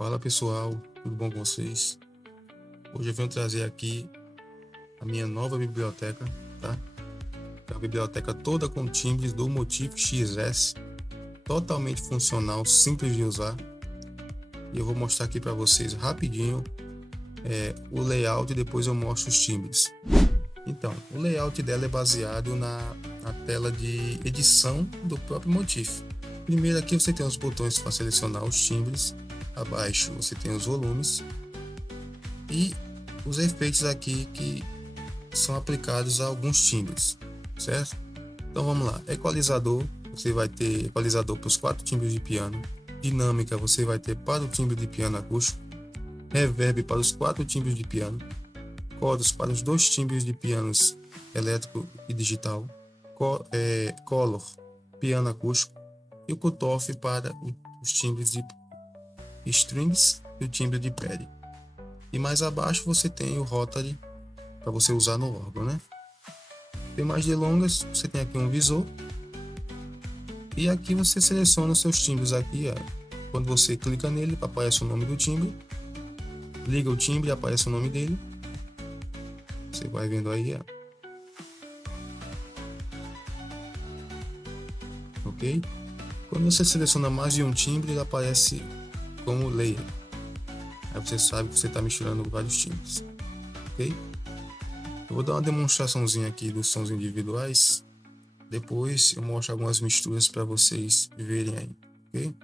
Fala pessoal, tudo bom com vocês? Hoje eu venho trazer aqui a minha nova biblioteca, tá? É uma biblioteca toda com timbres do Motif XS, totalmente funcional, simples de usar. E eu vou mostrar aqui para vocês rapidinho o layout e depois eu mostro os timbres. Então, o layout dela é baseado na tela de edição do próprio Motif. Primeiro aqui você tem os botões para selecionar os timbres. Abaixo você tem os volumes e os efeitos aqui que são aplicados a alguns timbres, certo? Então vamos lá, equalizador, você vai ter equalizador para os 4 timbres de piano, dinâmica você vai ter para o timbre de piano acústico, reverb para os 4 timbres de piano, coros para os 2 timbres de pianos elétrico e digital, color, piano acústico e o cutoff para os timbres de strings e o timbre de pad. E mais abaixo você tem o rotary para você usar no órgão, né? Tem mais delongas, você tem aqui um visor e aqui você seleciona os seus timbres aqui, ó. Quando você clica nele aparece o nome do timbre, liga o timbre aparece o nome dele, você vai vendo aí, ó. Ok? Quando você seleciona mais de um timbre ele aparece como layer. Aí você sabe que você está misturando vários timbres, ok? Eu vou dar uma demonstraçãozinha aqui dos sons individuais. Depois eu mostro algumas misturas para vocês verem aí, ok?